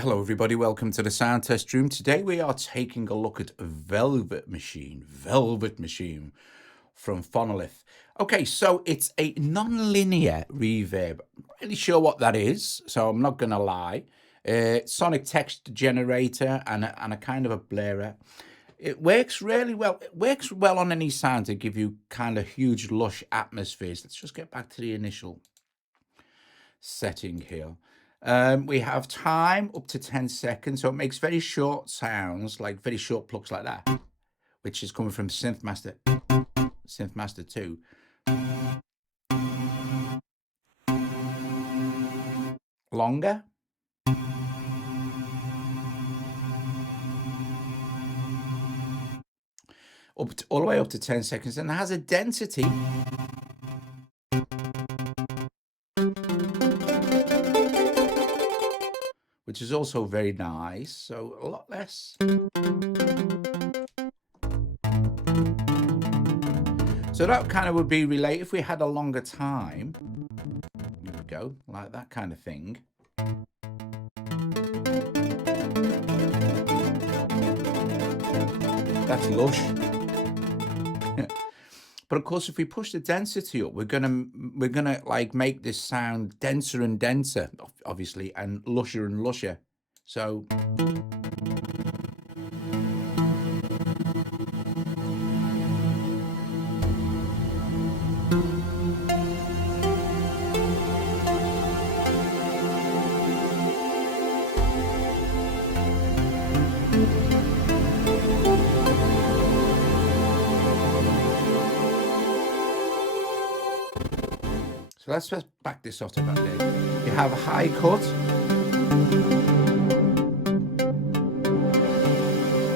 Hello everybody, welcome to the sound test room. Today we are taking a look at Velvet Machine from Phonolith. Okay, so it's a non-linear reverb. I'm not really sure what that is, so I'm not gonna lie. Sonic text generator and a kind of a blarer. It works really well. It works well on any sound to give you kind of huge lush atmospheres. Let's just get back to the initial setting here. We have time up to 10 seconds, so it makes very short sounds, like very short plucks like that, which is coming from SynthMaster 2. Longer. All the way up to 10 seconds, and it has a density which is also very nice, so a lot less. So that kind of would be relate if we had a longer time. Here we go, like that kind of thing. That's lush. But of course, if we push the density up, we're gonna like make this sound denser and denser, obviously, and lusher. So let's just back this off to back there. You have a high cut,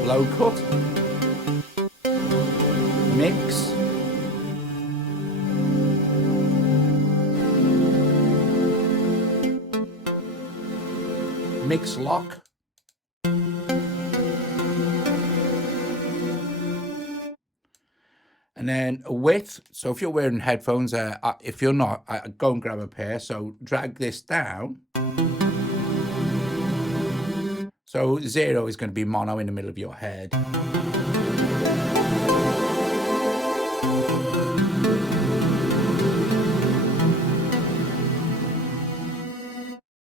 low cut, mix, mix lock, and then a width. So if you're wearing headphones, if you're not, go and grab a pair. So drag this down. So 0 is going to be mono in the middle of your head.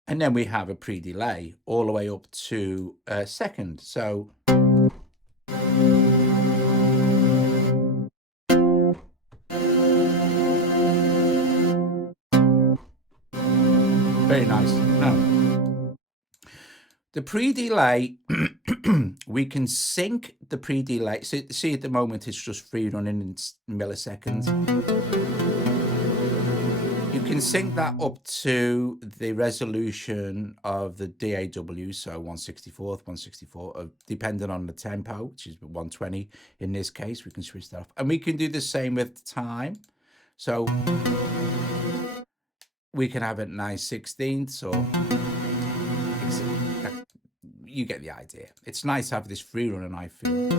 And then we have a pre-delay all the way up to a second. So very nice. Now, the pre-delay, we can sync the pre-delay. See, at the moment, it's just free running in milliseconds. You can sync that up to the resolution of the DAW, so 1/64, depending on the tempo, which is 120 in this case. We can switch that off. And we can do the same with time. So we can have it 9/16 or you get the idea. It's nice to have this free running, I feel.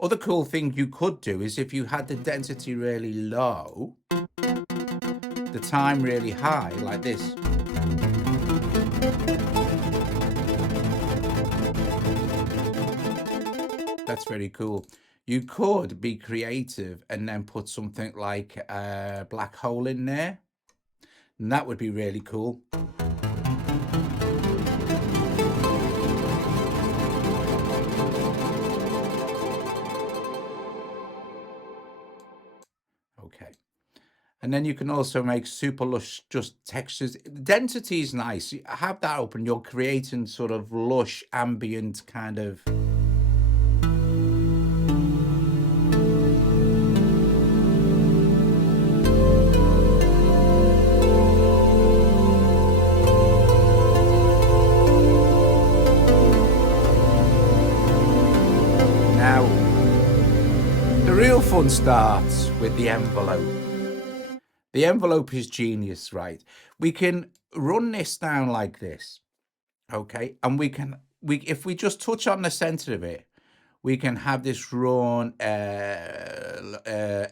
Other cool thing you could do is if you had the density really low, the time really high, like this. That's very cool. You could be creative and then put something like a black hole in there. And that would be really cool. Okay. And then you can also make super lush just textures. Density is nice. You have that open, you're creating sort of lush ambient kind of. Real fun starts with the envelope. The envelope is genius, right? We can run this down like this, okay? And if we just touch on the center of it, We can have this run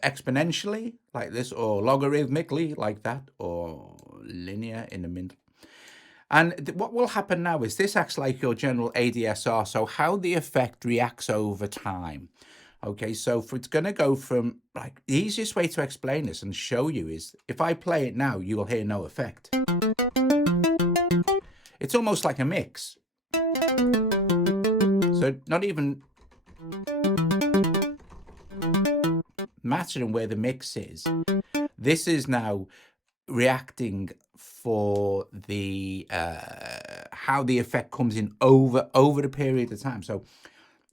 exponentially like this, or logarithmically like that, or linear in the middle. And what will happen now is this acts like your general ADSR, so how the effect reacts over time. Okay, so it's going to go from, like, the easiest way to explain this and show you is if I play it now, you will hear no effect. It's almost like a mix. So not even mattering where the mix is. This is now reacting for the how the effect comes in over the period of time. So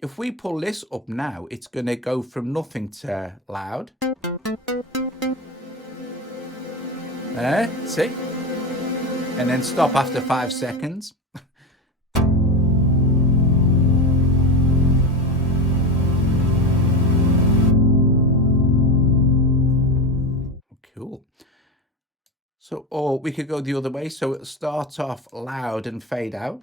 if we pull this up now, it's going to go from nothing to loud. See? And then stop after 5 seconds. Cool. So, or we could go the other way. So it starts off loud and fade out.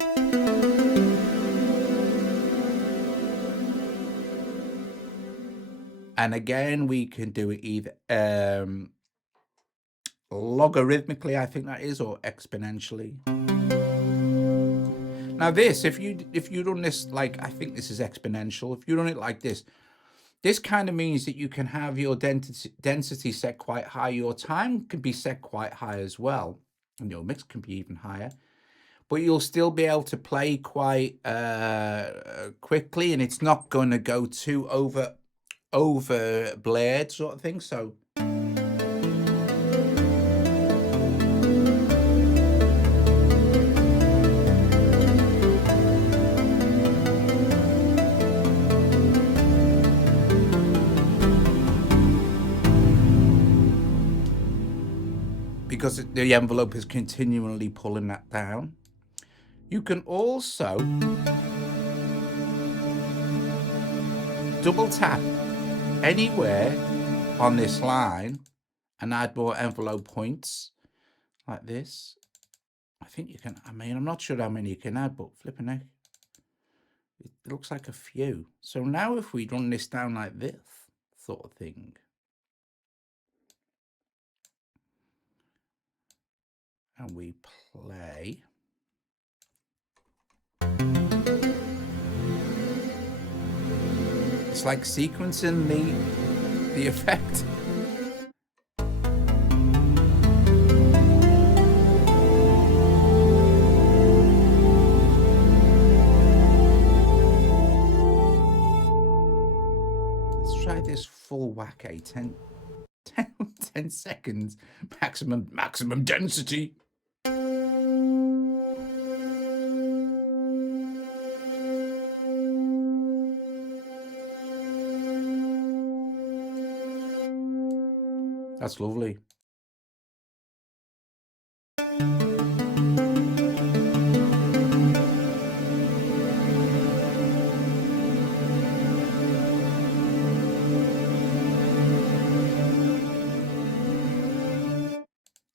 And again, we can do it either logarithmically, I think that is, or exponentially. Now this, if you run this, like, I think this is exponential. If you run it like this kind of means that you can have your density set quite high. Your time can be set quite high as well, and your mix can be even higher. But you'll still be able to play quite quickly, and it's not going to go too over blared sort of thing. So because the envelope is continually pulling that down. You can also double tap anywhere on this line and add more envelope points like this. I think you can, I mean, I'm not sure how many you can add, but flipping heck, it looks like a few. So now if we run this down like this sort of thing, and we play, it's like sequencing the effect. Let's try this full whack, 10 seconds, maximum density. That's lovely.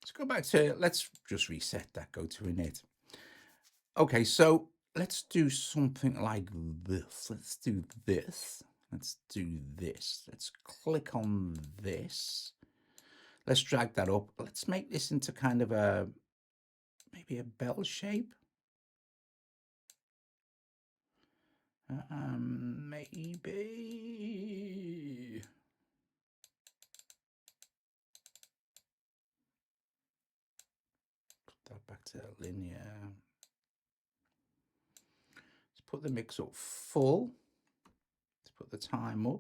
Let's go back to, let's just reset that, go to init. Okay, so let's do something like this. Let's do this. Let's do this. Let's click on this. Let's drag that up. Let's make this into kind of a, maybe a bell shape. Maybe. Put that back to linear. Let's put the mix up full. Let's put the time up.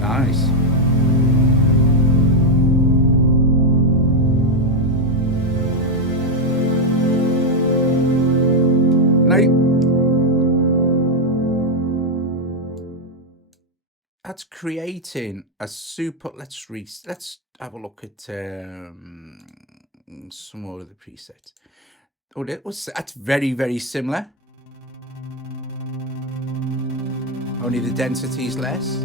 Nice. That's creating a super. Let's have a look at some more of the presets. Oh, that's very similar. Only the density's less.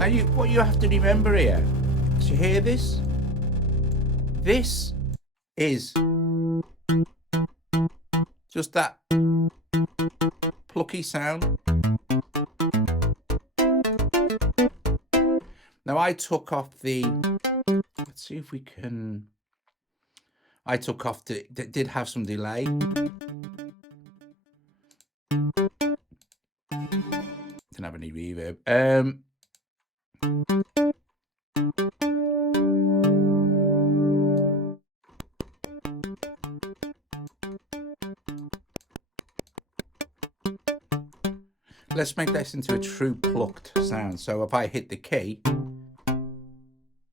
Now, what you have to remember here, do you hear this? This is just that plucky sound. Now, I took off the, let's see if we can, I took off the, that did have some delay. Didn't have any reverb. Let's make this into a true plucked sound. So if I hit the key,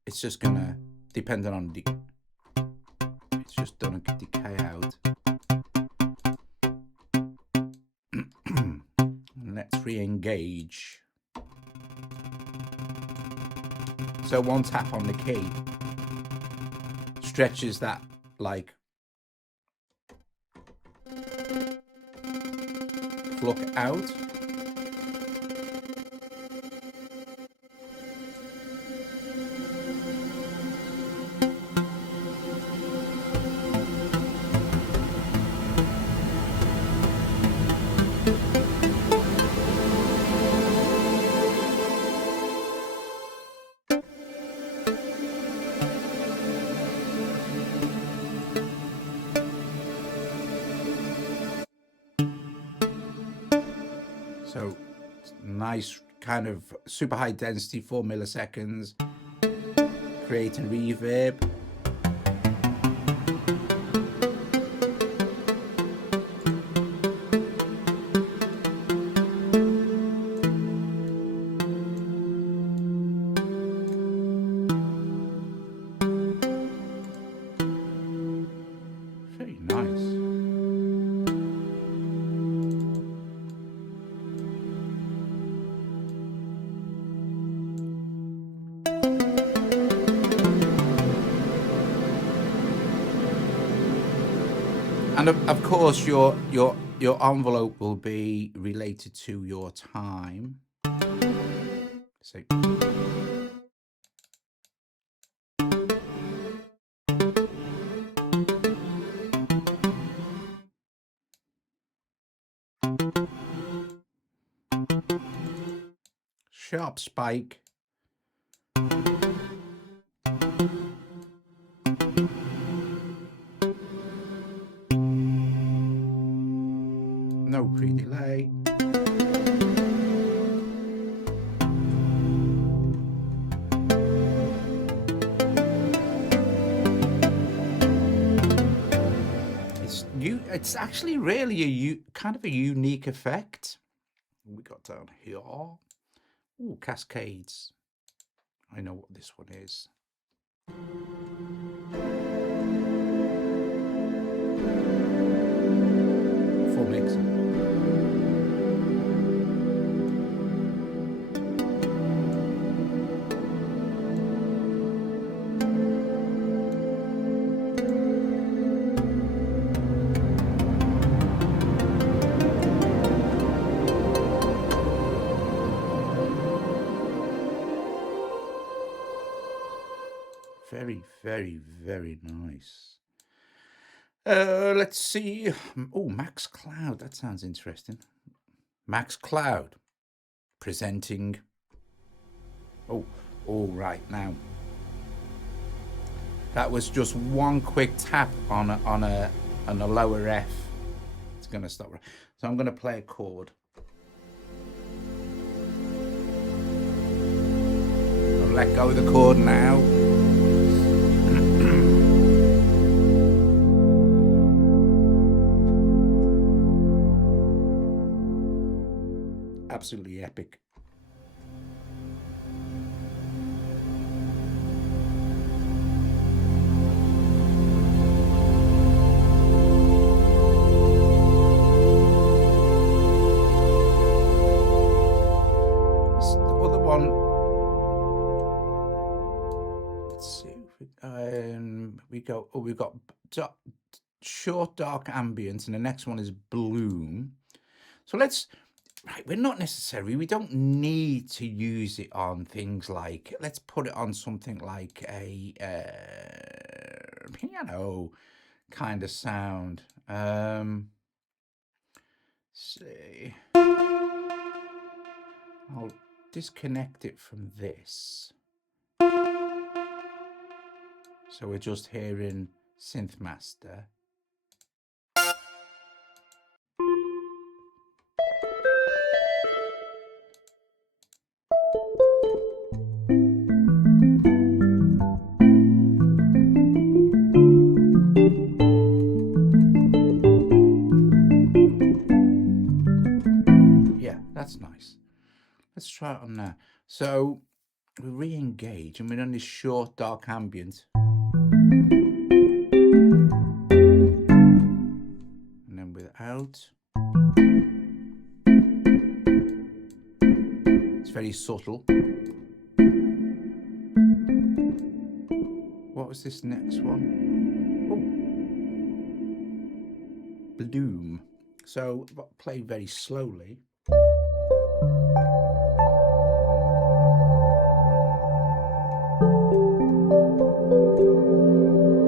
it's just gonna, depending on the, it's just gonna decay out. Let's re-engage. So one tap on the key stretches that like pluck out. So nice kind of super high density, 4 milliseconds, creating reverb. Very nice. And of course, your envelope will be related to your time. So sharp spike. No pre-delay. It's actually really a kind of a unique effect. We got down here. Oh, cascades. I know what this one is. Full mix. Very, very, very nice. Let's see. Oh, Max Cloud. That sounds interesting. Max Cloud presenting. Oh, all right now. That was just one quick tap on a lower F. It's gonna stop. So I'm gonna play a chord. I'll let go of the chord now. Absolutely epic. The other one, let's see, we go. Oh, we've got short dark ambient, and the next one is bloom. So let's. Right, we're not necessarily, we don't need to use it on things like, let's put it on something like a piano kind of sound. See, I'll disconnect it from this. So we're just hearing SynthMaster. Yeah, that's nice. Let's try it on now. So we re-engage and we're on this short dark ambient. And then without. It's very subtle. What was this next one? Oh. Bloom. So play very slowly.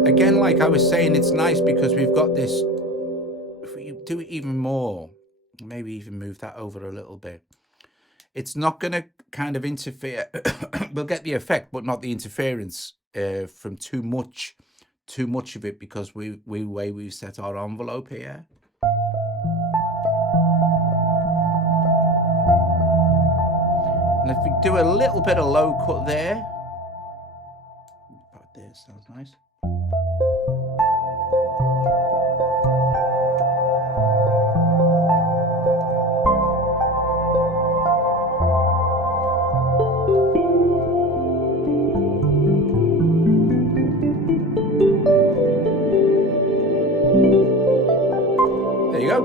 Again, like I was saying, it's nice because we've got this. If we do it even more, maybe even move that over a little bit, it's not going to kind of interfere. We'll get the effect, but not the interference from too much of it, because we've set our envelope here. And if we do a little bit of low cut there, about there, sounds nice. There you go.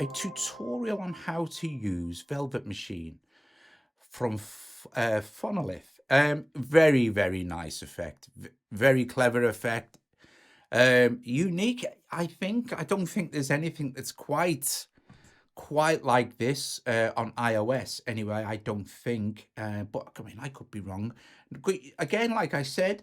A tutorial on how to use Velvet Machine from Phonolith. Very, very nice effect. Very clever effect. Unique, I think. I don't think there's anything that's quite like this on iOS anyway. I don't think. But I mean, I could be wrong. Again, like I said,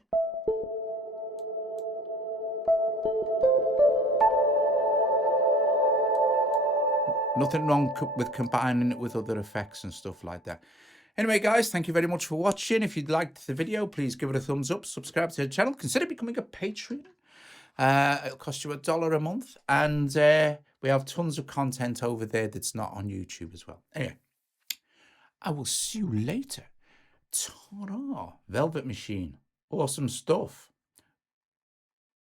nothing wrong with combining it with other effects and stuff like that. Anyway, guys, thank you very much for watching. If you liked the video, please give it a thumbs up, subscribe to the channel, consider becoming a patron. It'll cost you $1 a month, and we have tons of content over there that's not on YouTube as well. Anyway, I will see you later. Ta-da! Velvet Machine. Awesome stuff.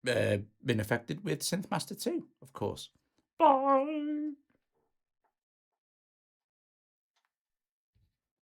Been affected with SynthMaster 2, of course. Bye!